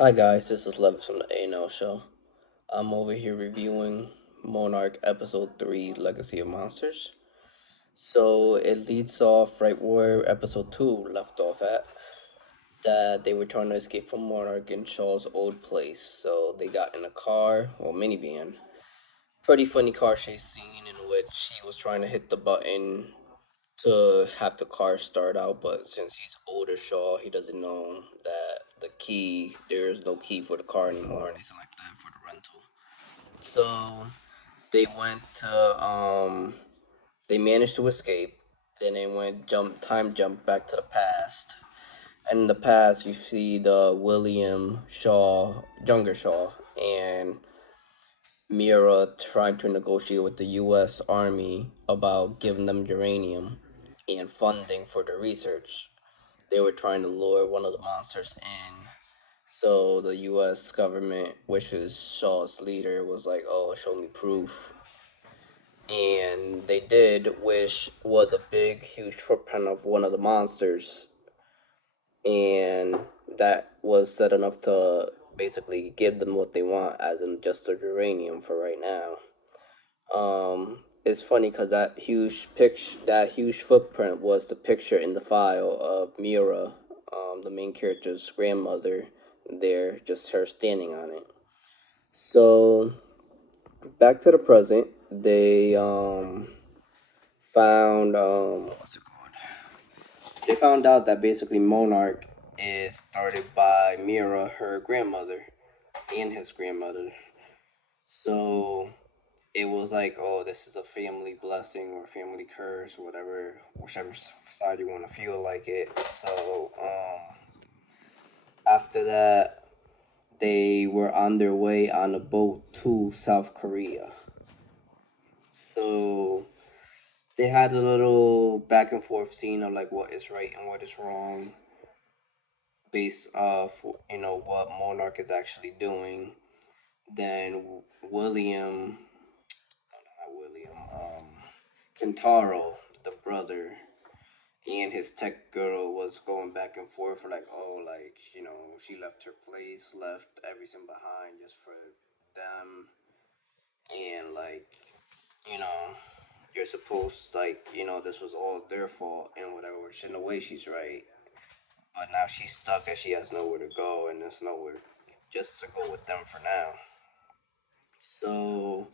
Hi guys, this is Lev from the A&L Show. I'm over here reviewing Monarch Episode 3 Legacy of Monsters. So it leads off right where Episode 2 left off at, that they were trying to escape from Monarch in Shaw's old place. So they got in a car, or minivan. Pretty funny car chase scene in which he was trying to hit the button to have the car start out, but since he's older Shaw, he doesn't know that there is no key for the car anymore, and they select that for the rental. So they went to they managed to escape. Then they went time jump back to the past. And in the past, you see the William Shaw, younger Shaw, and Mira trying to negotiate with the U.S. Army about giving them uranium and funding for the research. They were trying to lure one of the monsters in. So the U.S. government, which is Shaw's leader, was like, "Oh, show me proof." And they did, which was a big, huge footprint of one of the monsters, and that was set enough to basically give them what they want, as in just the uranium for right now. It's funny because that huge footprint was the picture in the file of Mira, the main character's grandmother. There, just her standing on it. So back to the present, they found what's it called? They found out that basically Monarch is started by Mira, her grandmother, and his grandmother. So it was like, oh, this is a family blessing or family curse, or whatever, whichever side you want to feel like it. So after that, they were on their way on a boat to South Korea. So they had a little back and forth scene of like what is right and what is wrong, based off what Monarch is actually doing. Then William, not William, Kentaro, the brother, and his tech girl was going back and forth for like, oh, like, she left her place, left everything behind just for them, and like, you know, you're supposed, like, this was all their fault and whatever, which in a way she's right, but now she's stuck and she has nowhere to go, and there's nowhere just to go with them for now. So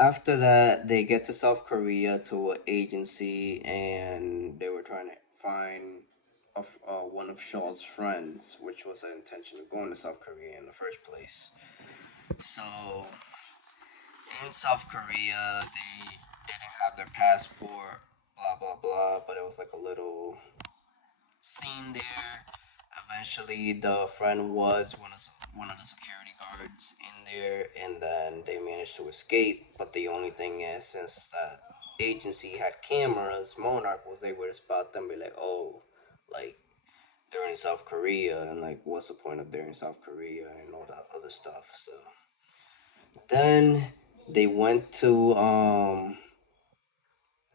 after that, they get to South Korea to an agency, and they were trying to find one of Shaw's friends, which was the intention of going to South Korea in the first place. So in South Korea, they didn't have their passport, blah blah blah, but it was like a little scene there. Eventually, the friend was one of the security guards in there, and then they managed to escape. But the only thing is, since that agency had cameras, Monarch was able to spot them. Be like, oh, like they're in South Korea, and like, what's the point of they're in South Korea and all that other stuff. So then they went to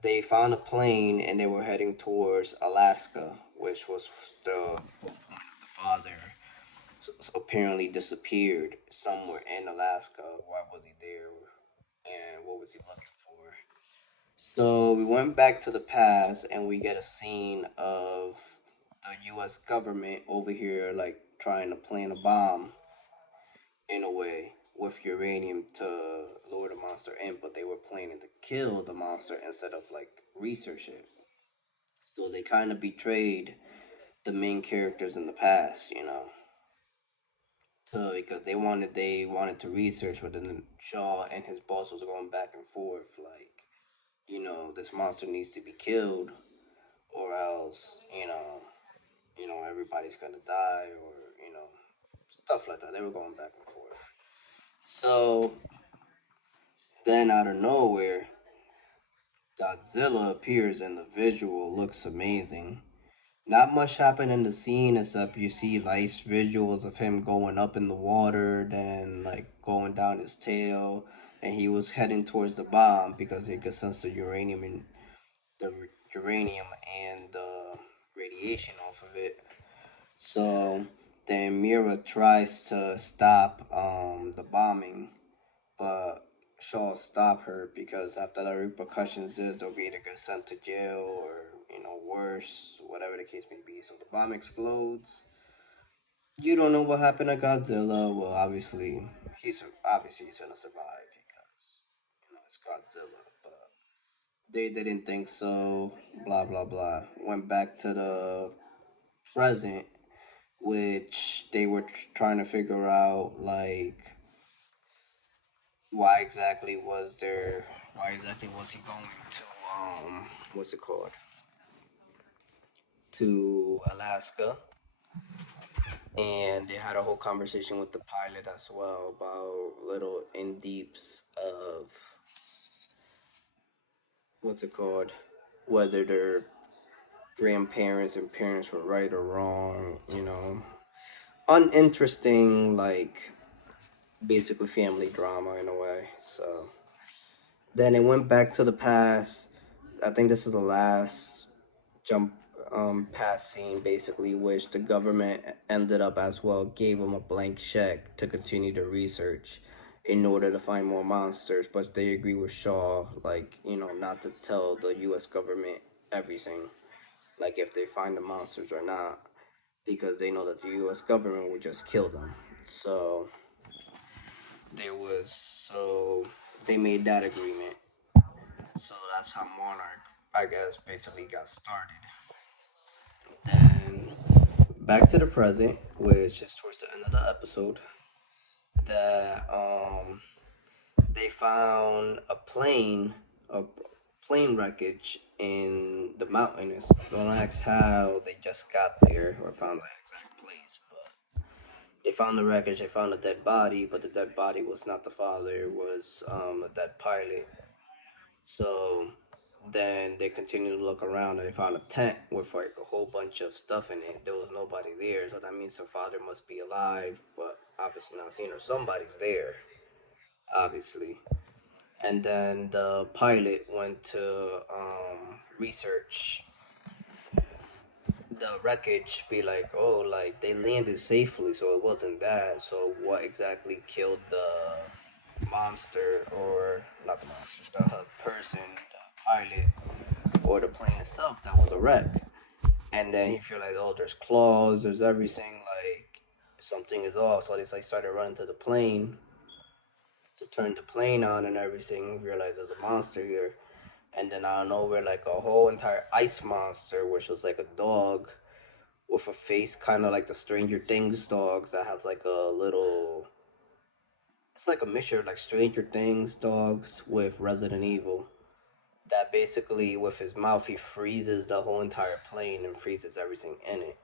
they found a plane and they were heading towards Alaska, which was the father apparently disappeared somewhere in Alaska. Why was he there? And what was he looking for? So we went back to the past and we get a scene of the US government over here, like trying to plant a bomb in a way with uranium to lure the monster in, but they were planning to kill the monster instead of like research it. So they kind of betrayed the main characters in the past, to because they wanted to research, but then Shaw and his boss was going back and forth like, this monster needs to be killed, or else everybody's gonna die, or stuff like that. They were going back and forth. So then out of nowhere, Godzilla appears, and the visual looks amazing. Not much happened in the scene except you see nice visuals of him going up in the water, then like going down his tail, and he was heading towards the bomb because he could sense the uranium and the radiation off of it. So Then Mira tries to stop the bombing, but Shaw stop her because after the repercussions is they'll be either get sent to jail or worse, whatever the case may be. So the bomb explodes. You don't know what happened to Godzilla. Well, he's gonna survive because it's Godzilla, but they didn't think so. Blah blah blah. Went back to the present, which they were trying to figure out like why exactly was there why exactly was he going to what's it called, to Alaska. And they had a whole conversation with the pilot as well about little in deeps of what's it called, whether their grandparents and parents were right or wrong, uninteresting, like basically family drama in a way. So then it went back to the past. I think this is the last jump past scene, basically, which the government ended up as well gave them a blank check to continue the research in order to find more monsters. But they agree with Shaw, like, not to tell the U.S. government everything, like if they find the monsters or not, because they know that the U.S. government would just kill them. So so they made that agreement. So that's how Monarch, I guess, basically got started. Then back to the present, which is towards the end of the episode, that they found a plane wreckage in the mountains. Don't ask how they just got there or found the exact place, but they found the wreckage. They found a dead body, but the dead body was not the father. It was a dead pilot. So then they continued to look around and they found a tent with like a whole bunch of stuff in it. There was nobody there, so that means her father must be alive, but obviously not seen, or somebody's there, obviously. And then the pilot went to research the wreckage, be like, oh, like they landed safely, so it wasn't that. So what exactly killed the monster, or not the monster, the person, the pilot, or the plane itself that was a wreck? And then he feel like, oh, there's claws, there's everything, like something is off. So they like started running to the plane to turn the plane on and everything. Realize there's a monster here, and then out of nowhere, like a whole entire ice monster, which was like a dog with a face kind of like the Stranger Things dogs that has like a little. It's like a mixture of like Stranger Things dogs with Resident Evil. That basically, with his mouth, he freezes the whole entire plane and freezes everything in it.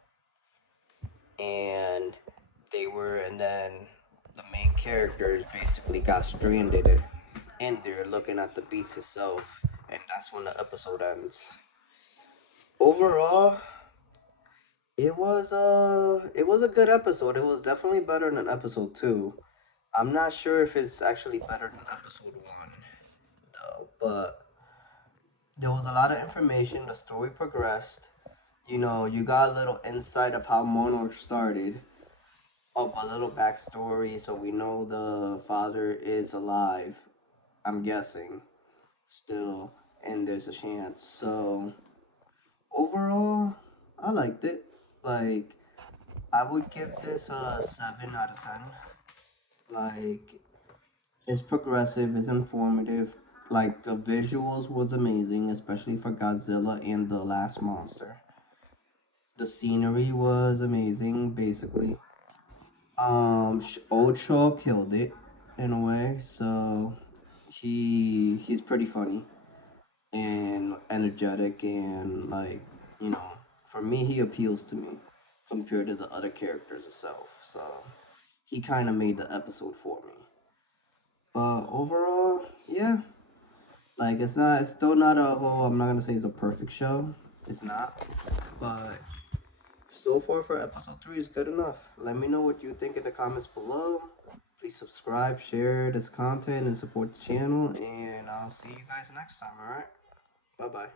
And then the main characters basically got stranded in there looking at the beast itself, and that's when the episode ends. Overall, it was a good episode. It was definitely better than episode 2. I'm not sure if it's actually better than episode 1 though, but there was a lot of information. The story progressed. You got a little insight of how Monarch started, of a little backstory, so we know the father is alive. I'm guessing still, and there's a chance. So overall, I liked it. Like, I would give this a 7 out of 10. Like, it's progressive, it's informative. Like, the visuals was amazing, especially for Godzilla and the last monster. The scenery was amazing, basically. Old Shaw killed it in a way, so he's pretty funny and energetic, and like, you know, for me he appeals to me compared to the other characters itself. So he kind of made the episode for me. But overall, yeah, like it's still not a whole. I'm not gonna say it's a perfect show. It's not, but so far for episode 3 is good enough. Let me know what you think in the comments below. Please subscribe, share this content, and support the channel. And I'll see you guys next time. All right, bye bye.